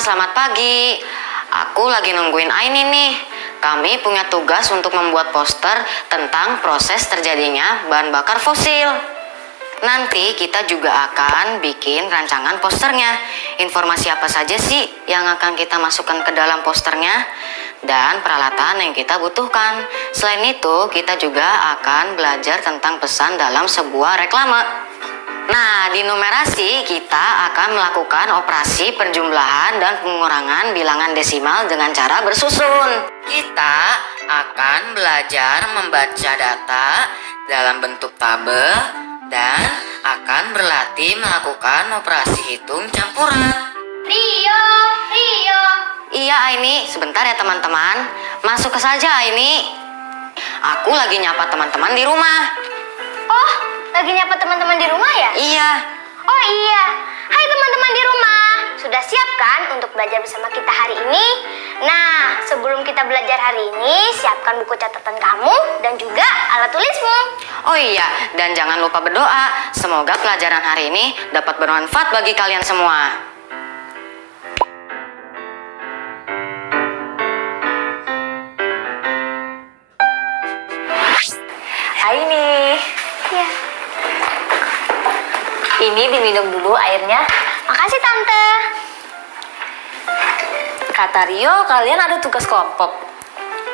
selamat pagi. Aku lagi nungguin Aini nih. Kami punya tugas untuk membuat poster tentang proses terjadinya bahan bakar fosil. Nanti kita juga akan bikin rancangan posternya. Informasi apa saja sih yang akan kita masukkan ke dalam posternya? Dan peralatan yang kita butuhkan. Selain itu, kita juga akan belajar tentang pesan dalam sebuah reklame. Nah, di numerasi kita akan melakukan operasi perjumlahan dan pengurangan bilangan desimal dengan cara bersusun. Kita akan belajar membaca data dalam bentuk tabel dan akan berlatih melakukan operasi hitung campuran. Rio. Iya, Aini, sebentar ya teman-teman. Masuk saja, Aini. Aku lagi nyapa teman-teman di rumah. Oh, lagi nyapa teman-teman di rumah ya? Iya. Oh iya. Hai teman-teman di rumah. Sudah siap kan untuk belajar bersama kita hari ini? Nah, sebelum kita belajar hari ini, siapkan buku catatan kamu dan juga alat tulismu. Oh iya, dan jangan lupa berdoa. Semoga pelajaran hari ini dapat bermanfaat bagi kalian semua. Aini, Iya. ini diminum dulu airnya. Makasih Tante. Kata Rio, kalian ada tugas kelompok.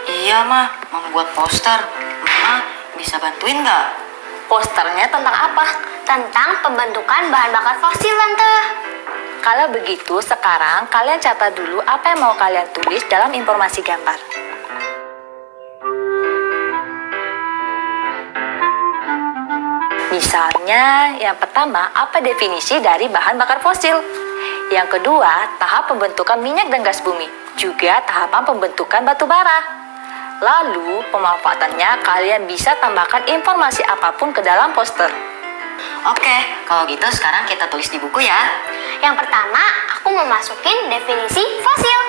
Iya, Mah. Membuat poster. Mama bisa bantuin nggak? Posternya tentang apa? Tentang pembentukan bahan bakar fosil Tante. Kalau begitu, sekarang kalian catat dulu apa yang mau kalian tulis dalam informasi gambar. Misalnya, yang pertama, apa definisi dari bahan bakar fosil? Yang kedua, tahap pembentukan minyak dan gas bumi, juga tahapan pembentukan batu bara. Lalu, pemanfaatannya kalian bisa tambahkan informasi apapun ke dalam poster. Oke, kalau gitu sekarang kita tulis di buku ya. Yang pertama, aku mau masukin definisi fosil.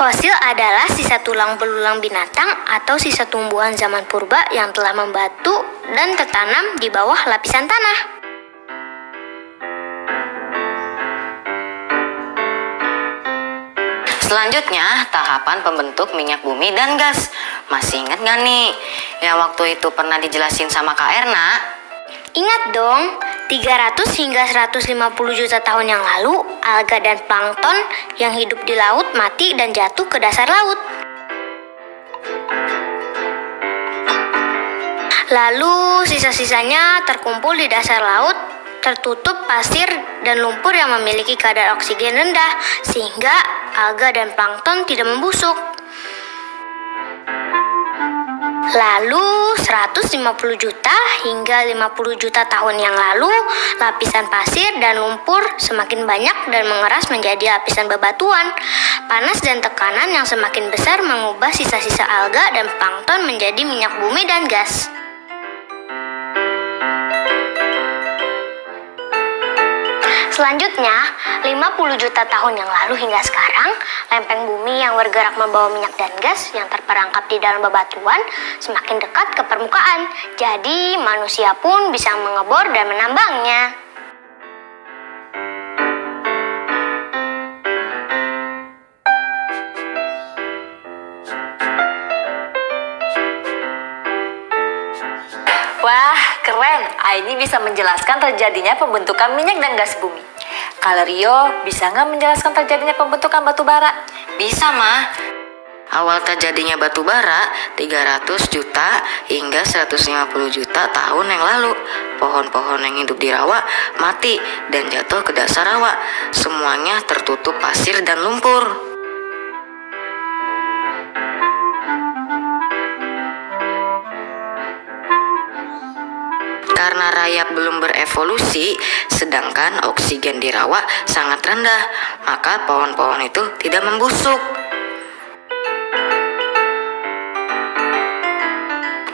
Fosil adalah sisa tulang belulang binatang atau sisa tumbuhan zaman purba yang telah membatu dan tertanam di bawah lapisan tanah. Selanjutnya, tahapan pembentuk minyak bumi dan gas. Masih ingat gak nih? Yang waktu itu pernah dijelasin sama Kak Erna? Ingat dong, 300 hingga 150 juta tahun yang lalu, alga dan plankton yang hidup di laut mati dan jatuh ke dasar laut. Lalu sisa-sisanya terkumpul di dasar laut, tertutup pasir dan lumpur yang memiliki kadar oksigen rendah, sehingga alga dan plankton tidak membusuk. Lalu 150 juta hingga 50 juta tahun yang lalu, lapisan pasir dan lumpur semakin banyak dan mengeras menjadi lapisan bebatuan. Panas dan tekanan yang semakin besar mengubah sisa-sisa alga dan plankton menjadi minyak bumi dan gas. Selanjutnya, 50 juta tahun yang lalu hingga sekarang, lempeng bumi yang bergerak membawa minyak dan gas yang terperangkap di dalam bebatuan semakin dekat ke permukaan. Jadi, manusia pun bisa mengebor dan menambangnya. Wah, keren. Aini bisa menjelaskan terjadinya pembentukan minyak dan gas bumi. Kalau Rio, bisa nggak menjelaskan terjadinya pembentukan batu bara? Bisa, Mah. Awal terjadinya batu bara 300 juta hingga 150 juta tahun yang lalu. Pohon-pohon yang hidup di rawa mati dan jatuh ke dasar rawa. Semuanya tertutup pasir dan lumpur. Karena rayap belum berevolusi, sedangkan oksigen di rawa sangat rendah, maka pohon-pohon itu tidak membusuk.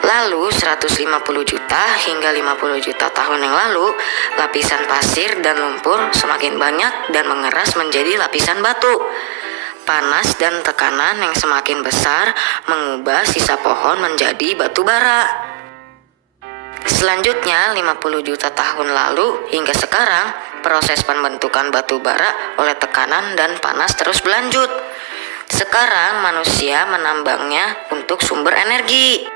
Lalu 150 juta hingga 50 juta tahun yang lalu, lapisan pasir dan lumpur semakin banyak dan mengeras menjadi lapisan batu. Panas dan tekanan yang semakin besar mengubah sisa pohon menjadi batu bara. Selanjutnya 50 juta tahun lalu hingga sekarang, proses pembentukan batu bara oleh tekanan dan panas terus berlanjut. Sekarang manusia menambangnya untuk sumber energi.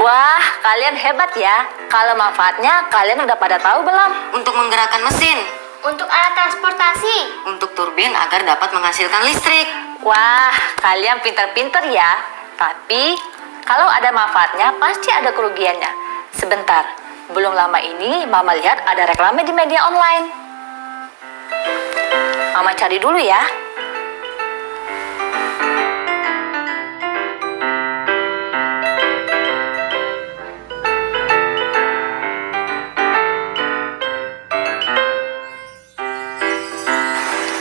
Wah, kalian hebat ya. Kalau manfaatnya kalian udah pada tahu belum? Untuk menggerakkan mesin, Untuk alat transportasi. untuk turbin agar dapat menghasilkan listrik. Wah, kalian pinter-pinter ya. Tapi, kalau ada manfaatnya, pasti ada kerugiannya. Sebentar, belum lama ini Mama lihat ada reklame di media online. Mama cari dulu ya.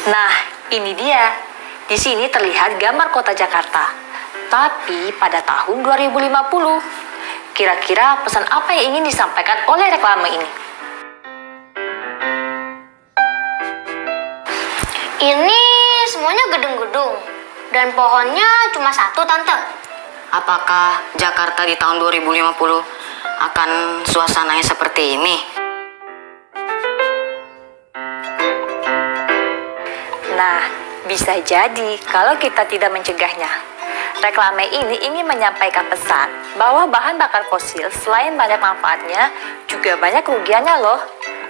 Nah, ini dia. Di sini terlihat gambar kota Jakarta. Tapi pada tahun 2050. Kira-kira pesan apa yang ingin disampaikan oleh reklame ini? Ini semuanya gedung-gedung. Dan pohonnya cuma satu, Tante. Apakah Jakarta di tahun 2050 akan suasananya seperti ini? Nah, bisa jadi kalau kita tidak mencegahnya. Reklame ini ingin menyampaikan pesan bahwa bahan bakar fosil selain banyak manfaatnya, juga banyak kerugiannya loh.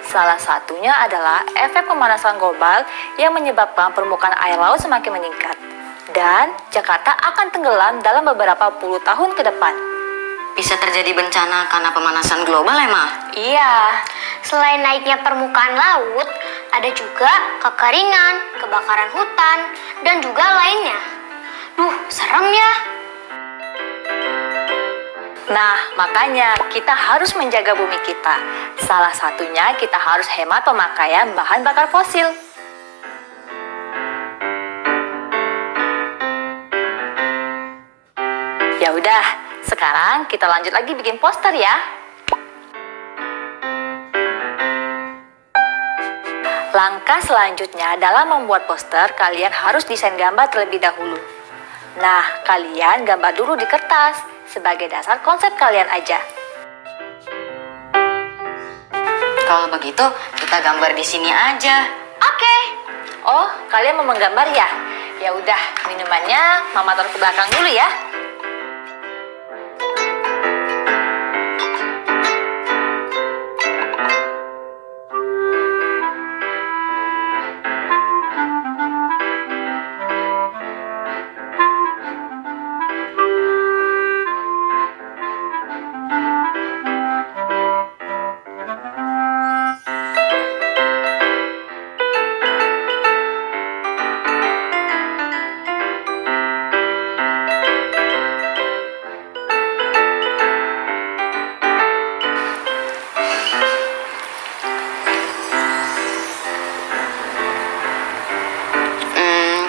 Salah satunya adalah efek pemanasan global yang menyebabkan permukaan air laut semakin meningkat. Dan Jakarta akan tenggelam dalam beberapa puluh tahun ke depan. Bisa terjadi bencana karena pemanasan global, Emma? Iya, Selain naiknya permukaan laut, ada juga kekeringan, kebakaran hutan, dan juga lainnya. Duh, serem ya. nah makanya kita harus menjaga bumi kita. Salah satunya kita harus hemat pemakaian bahan bakar fosil. Ya udah, sekarang kita lanjut lagi bikin poster ya. Langkah selanjutnya dalam membuat poster, kalian harus desain gambar terlebih dahulu. Nah, kalian gambar dulu di kertas sebagai dasar konsep kalian aja. Kalau begitu, kita gambar di sini aja. Oke. Oh, kalian mau menggambar ya? Ya udah, minumannya Mama taruh ke belakang dulu ya.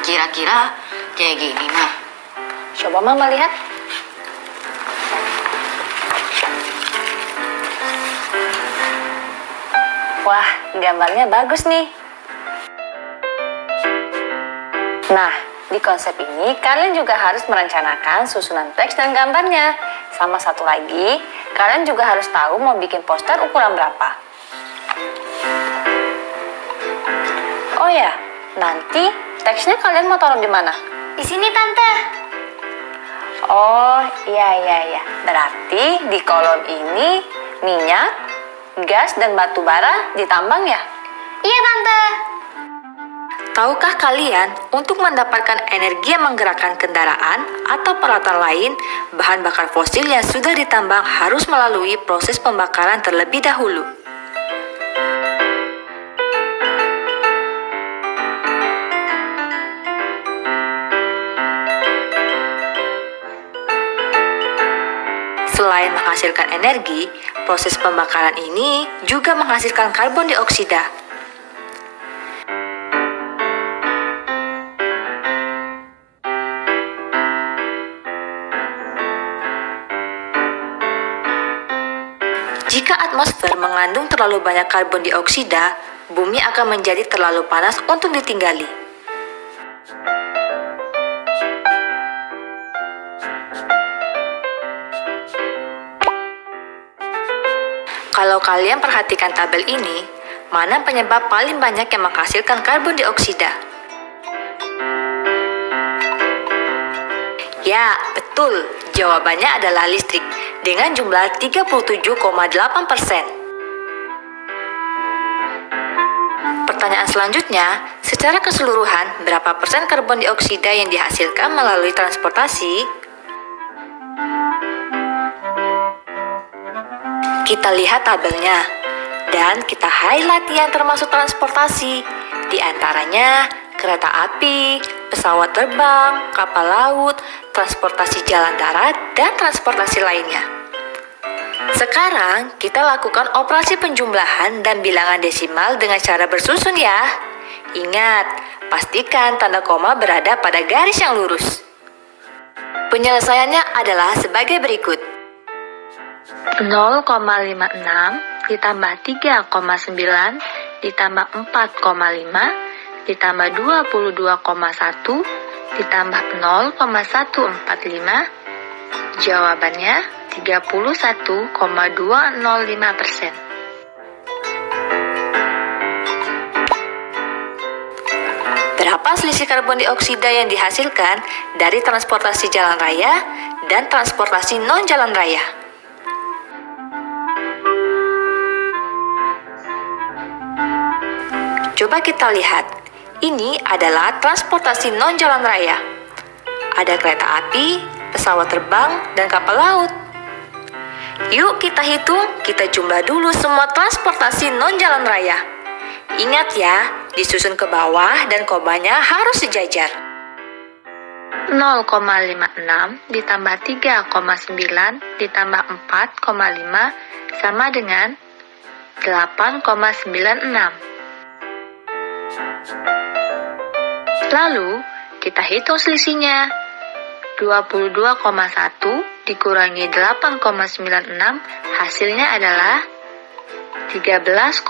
Kira-kira kayak gini, mah. Coba Mama lihat. Wah, gambarnya bagus nih. Nah, di konsep ini kalian juga harus merencanakan susunan teks dan gambarnya. Sama satu lagi, kalian juga harus tahu mau bikin poster ukuran berapa. Oh ya, nanti teksnya kalian mau taruh di mana? Di sini, Tante. Oh, iya. Berarti di kolom ini minyak, gas, dan batu bara ditambang ya? Iya, Tante. Tahukah kalian, untuk mendapatkan energi yang menggerakkan kendaraan atau peralatan lain, bahan bakar fosil yang sudah ditambang harus melalui proses pembakaran terlebih dahulu. Selain menghasilkan energi, proses pembakaran ini juga menghasilkan karbon dioksida. Jika atmosfer mengandung terlalu banyak karbon dioksida, bumi akan menjadi terlalu panas untuk ditinggali. Kalau kalian perhatikan tabel ini, mana penyebab paling banyak yang menghasilkan karbon dioksida? Ya, betul. Jawabannya adalah listrik dengan jumlah 37,8%. Pertanyaan selanjutnya, secara keseluruhan, berapa persen karbon dioksida yang dihasilkan melalui transportasi? Kita lihat tabelnya, dan kita highlight yang termasuk transportasi. Di antaranya, kereta api, pesawat terbang, kapal laut, transportasi jalan darat, dan transportasi lainnya. Sekarang, kita lakukan operasi penjumlahan dan bilangan desimal dengan cara bersusun ya. Ingat, pastikan tanda koma berada pada garis yang lurus. Penyelesaiannya adalah sebagai berikut. 0,56 ditambah 3,9 ditambah 4,5 ditambah 22,1 ditambah 0,145, jawabannya 31,205%. Berapa selisih karbon dioksida yang dihasilkan dari transportasi jalan raya dan transportasi non-jalan raya? Coba kita lihat, ini adalah transportasi non-jalan raya. Ada kereta api, pesawat terbang, dan kapal laut. Yuk kita hitung, kita jumlah dulu semua transportasi non-jalan raya. Ingat ya, disusun ke bawah dan komanya harus sejajar. 0,56 ditambah 3,9 ditambah 4,5 sama dengan 8,96. Lalu, kita hitung selisihnya. 22,1 dikurangi 8,96 hasilnya adalah 13,14.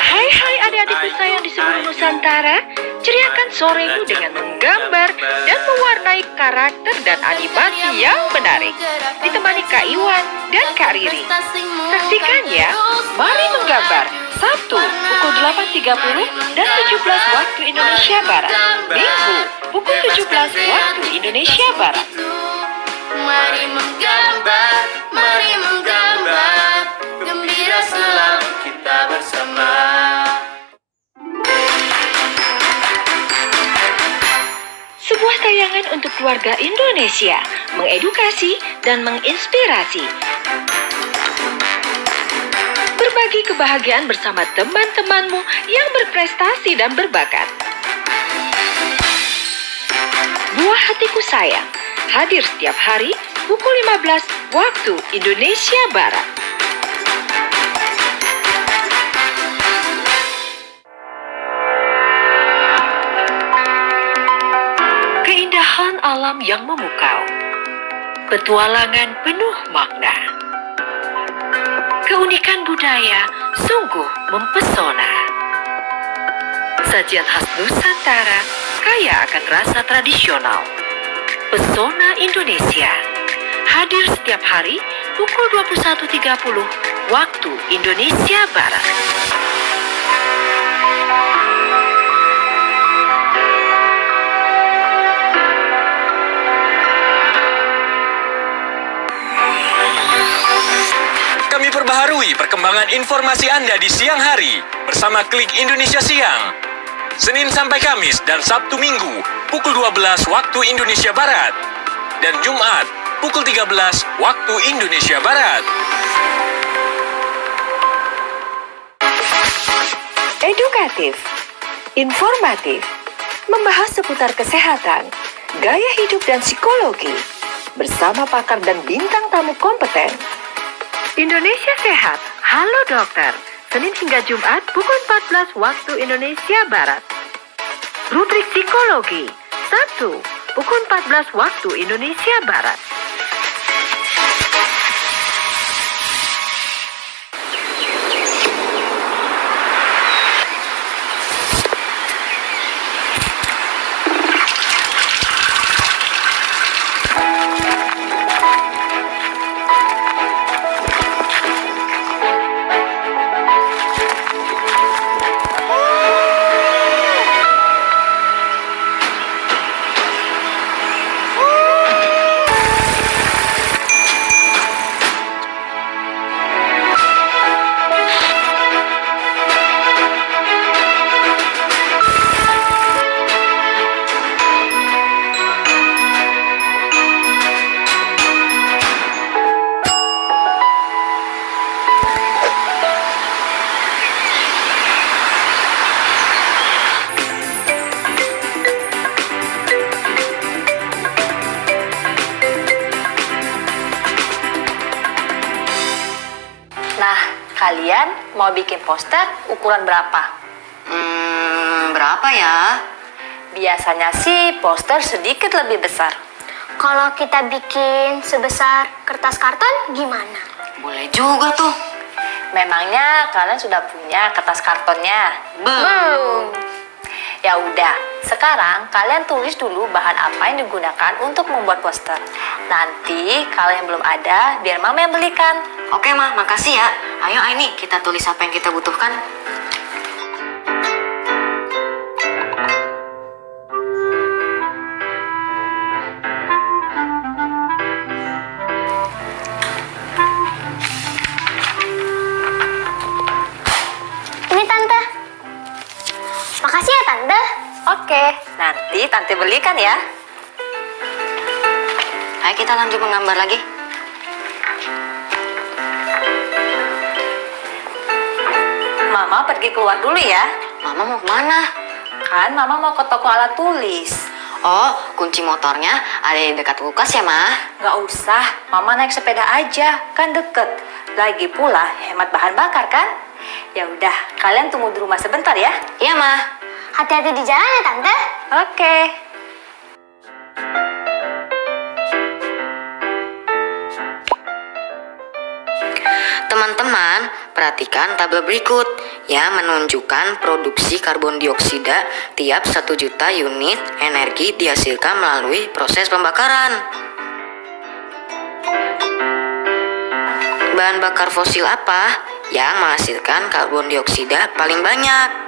Hai adik-adikku sayang di seluruh Nusantara, ceriakan soremu dengan menggambar dan mewarnai karakter dan animasi yang menarik. Ditemani Kak Iwan dan Kak Riri. Saksikan ya, mari menggambar. Sabtu pukul 8.30 dan 17 waktu Indonesia Barat. Minggu pukul 17 waktu Indonesia Barat. Mari menggambar, gembira selalu kita bersama. Sebuah tayangan untuk keluarga Indonesia, mengedukasi dan menginspirasi. Berbagi kebahagiaan bersama teman-temanmu yang berprestasi dan berbakat. Buah Hatiku Sayang, hadir setiap hari pukul 15 waktu Indonesia Barat. Keindahan alam yang memukau, petualangan penuh makna. Keunikan budaya sungguh mempesona. Sajian khas Nusantara kaya akan rasa tradisional. Pesona Indonesia hadir setiap hari pukul 21.30 waktu Indonesia Barat. Kami perbaharui perkembangan informasi Anda di siang hari bersama Klik Indonesia Siang. Senin sampai Kamis dan Sabtu Minggu pukul 12 waktu Indonesia Barat. Dan Jumat pukul 13 waktu Indonesia Barat. Edukatif, informatif, membahas seputar kesehatan, gaya hidup dan psikologi, bersama pakar dan bintang tamu kompeten. Indonesia Sehat Halo Dokter, Senin hingga Jumat pukul 14 waktu Indonesia Barat. Rubrik Psikologi, Sabtu, pukul 14 waktu Indonesia Barat. Nah, kalian mau bikin poster ukuran berapa? Berapa ya? Biasanya sih poster sedikit lebih besar. Kalau kita bikin sebesar kertas karton gimana? Boleh juga tuh. Memangnya kalian sudah punya kertas kartonnya? Belum. Ya udah, sekarang kalian tulis dulu bahan apa yang digunakan untuk membuat poster. Nanti kalau yang belum ada, biar mama yang belikan. Oke, Ma, makasih ya. Ayo, Aini, kita tulis apa yang kita butuhkan. Ini Tante. Makasih ya Tante. Oke, nanti tante belikan ya. Ayo kita lanjut menggambar lagi. Mama pergi keluar dulu ya. Mama mau kemana? Kan mama mau ke toko alat tulis. Oh, kunci motornya ada di dekat kulkas ya, Ma? Gak usah, mama naik sepeda aja, kan deket. Lagi pula hemat bahan bakar kan? Ya udah, kalian tunggu di rumah sebentar ya. Iya, Ma. Hati-hati di jalan ya Tante. Oke. Teman-teman, perhatikan tabel berikut yang menunjukkan produksi karbon dioksida tiap 1 juta unit energi dihasilkan melalui proses pembakaran. Bahan bakar fosil apa yang menghasilkan karbon dioksida paling banyak?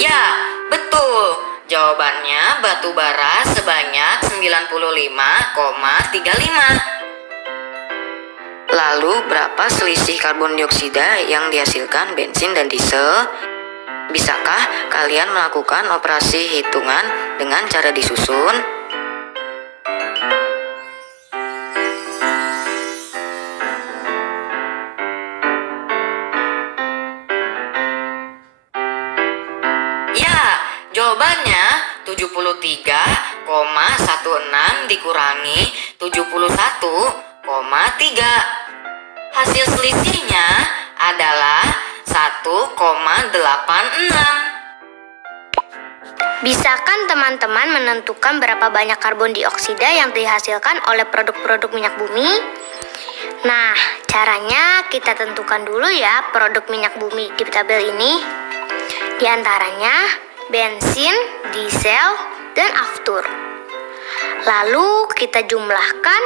Ya, betul. Jawabannya batu bara sebanyak 95,35. Lalu berapa selisih karbon dioksida yang dihasilkan bensin dan diesel? Bisakah kalian melakukan operasi hitungan dengan cara disusun? Ya, jawabannya 73,16 dikurangi 71,3. Hasil selisihnya adalah 1,86. Bisakah teman-teman menentukan berapa banyak karbon dioksida yang dihasilkan oleh produk-produk minyak bumi? Nah, caranya kita tentukan dulu ya produk minyak bumi di tabel ini. Di antaranya bensin, diesel, dan aftur. Lalu kita jumlahkan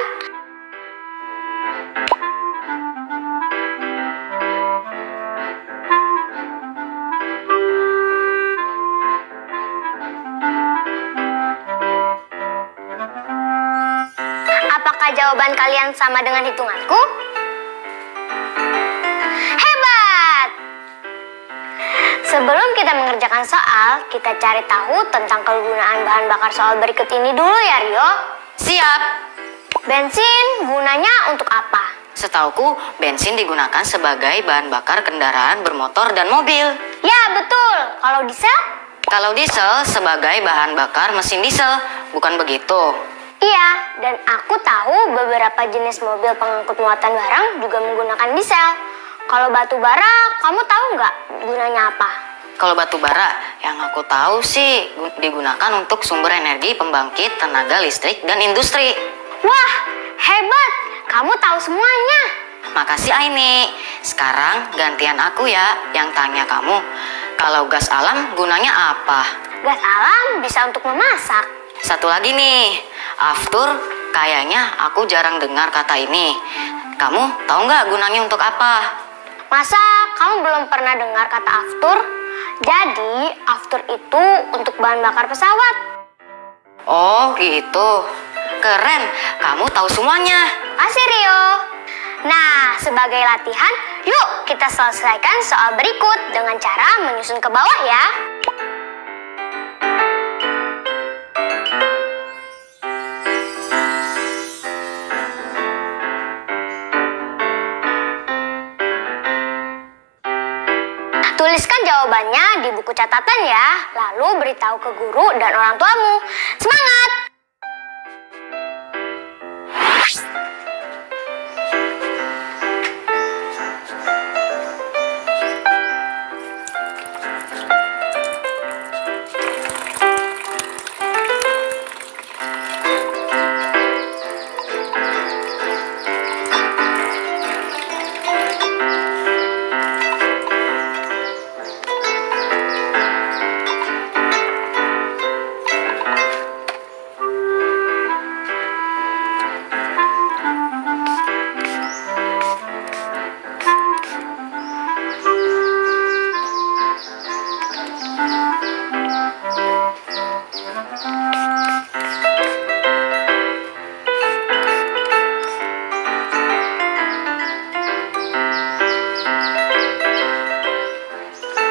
apakah jawaban kalian sama dengan hitunganku? Hebat! Sebelum kita mengerjakan soal, kita cari tahu tentang kegunaan bahan bakar soal berikut ini dulu ya, Rio. Siap. Bensin gunanya untuk apa? Setauku, bensin digunakan sebagai bahan bakar kendaraan bermotor dan mobil. Ya, betul. Kalau diesel? Kalau diesel sebagai bahan bakar mesin diesel, bukan begitu? Iya, dan aku tahu beberapa jenis mobil pengangkut muatan barang juga menggunakan diesel. Kalau batu bara, kamu tahu nggak gunanya apa? Kalau batu bara, yang aku tahu sih digunakan untuk sumber energi pembangkit tenaga listrik dan industri. Wah, hebat! Kamu tahu semuanya. Makasih Aini. Sekarang gantian aku ya yang tanya kamu. Kalau gas alam gunanya apa? Gas alam bisa untuk memasak. Satu lagi nih, aftur, kayaknya aku jarang dengar kata ini. Kamu tahu nggak gunanya untuk apa? Masa kamu belum pernah dengar kata aftur? Jadi, aftur itu untuk bahan bakar pesawat. Oh gitu, keren, kamu tahu semuanya. Kasih Rio. Nah, sebagai latihan, yuk kita selesaikan soal berikut dengan cara menyusun ke bawah ya. Tuliskan jawabannya di buku catatan ya, lalu beritahu ke guru dan orang tuamu. Semangat!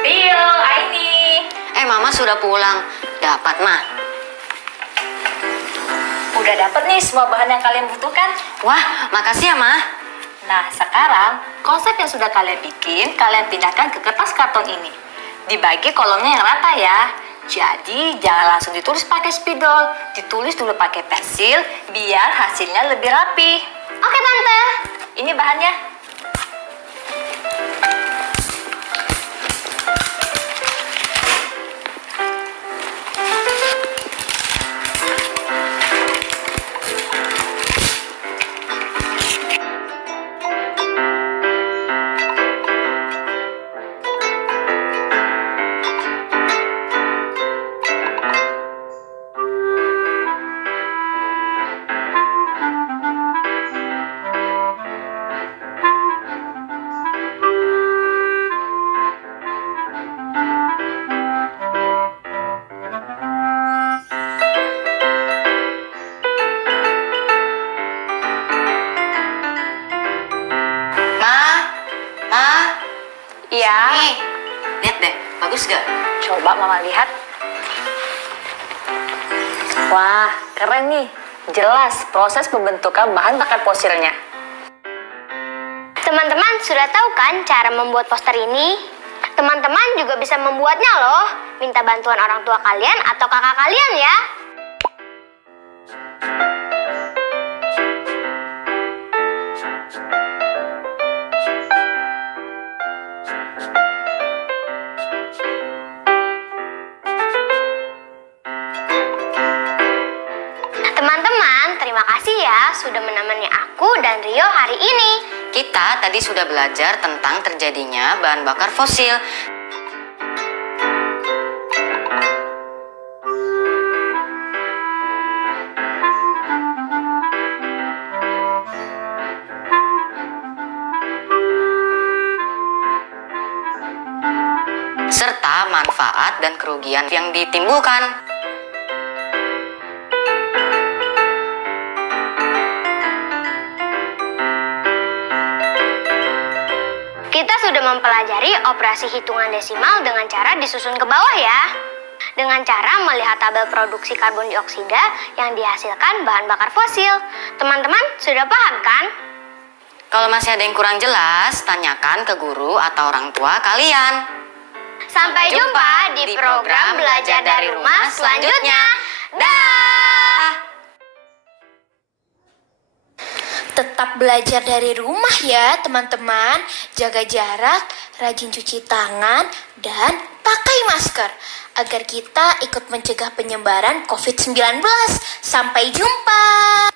Rio, Aini. Mama sudah pulang. Dapat, Ma. Udah dapet nih semua bahan yang kalian butuhkan. Wah, makasih ya, Ma. Nah, sekarang konsep yang sudah kalian bikin, kalian pindahkan ke kertas karton ini. Dibagi kolomnya yang rata ya. Jadi, jangan langsung ditulis pakai spidol. Ditulis dulu pakai pensil, biar hasilnya lebih rapi. Oke, Tante. Ini bahannya. Iya. Nih, lihat deh, bagus gak? Coba Mama lihat. Wah, keren nih. Jelas proses pembentukan bahan bakar fosilnya. Teman-teman sudah tahu kan cara membuat poster ini? Teman-teman juga bisa membuatnya loh. Minta bantuan orang tua kalian atau kakak kalian ya. Teman-teman, terima kasih ya sudah menemani aku dan Rio hari ini. Kita tadi sudah belajar tentang terjadinya bahan bakar fosil. Serta manfaat dan kerugian yang ditimbulkan. Kita sudah mempelajari operasi hitungan desimal dengan cara disusun ke bawah ya. Dengan cara melihat tabel produksi karbon dioksida yang dihasilkan bahan bakar fosil. Teman-teman sudah paham kan? Kalau masih ada yang kurang jelas, tanyakan ke guru atau orang tua kalian. Sampai jumpa di program belajar dari rumah selanjutnya. Dah. Tetap belajar dari rumah ya teman-teman. Jaga jarak, rajin cuci tangan, dan pakai masker agar kita ikut mencegah penyebaran COVID-19. Sampai jumpa.